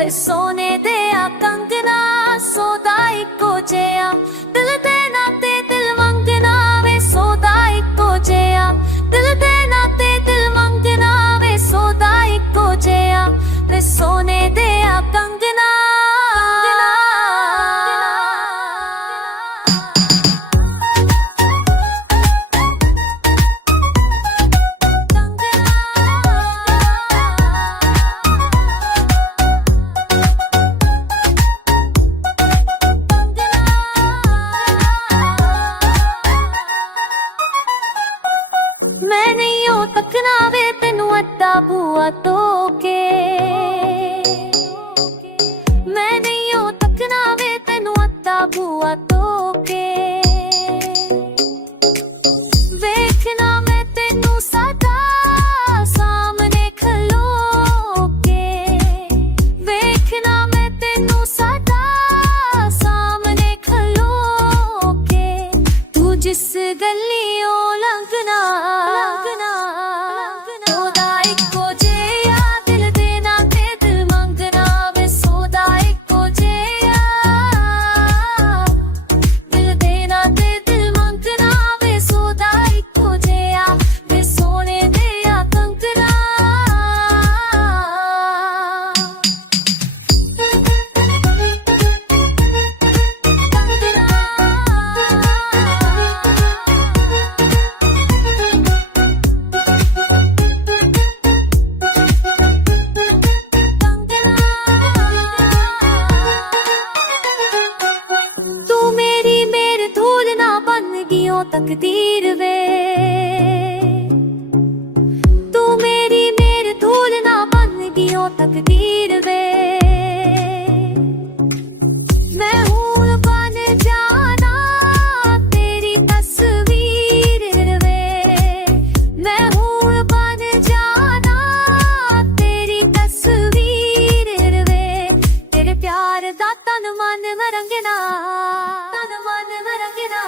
ते सोने दे आ कंगना सौदा इको जिहा दिल दे नाते दिल मंगना वे सौदा इको जिहा दिल दे नाते दिल मंगना वे सौदा इको जिहा ते सोने दे आ कंगना मैं नहीं हो तकना वे तेनू अद्धा बुआ तो के मैं नहीं हो तकना वे तेनू अद्धा बुआ तो के वेखना मैं तेनू सदा सामने खलो के वेखना मैं तेनू सदा सामने खलो के तू जिस गलियों लंघना तकदीर वे तू मेरी मेरे धूल ना बन गियो तकदीर वे मैं हूँ बन जाना तेरी तस्वीर वे मैं हूँ बन जाना तेरी तस्वीर वे तेरे प्यार दा तन मन मरंगना तन मन मरंगना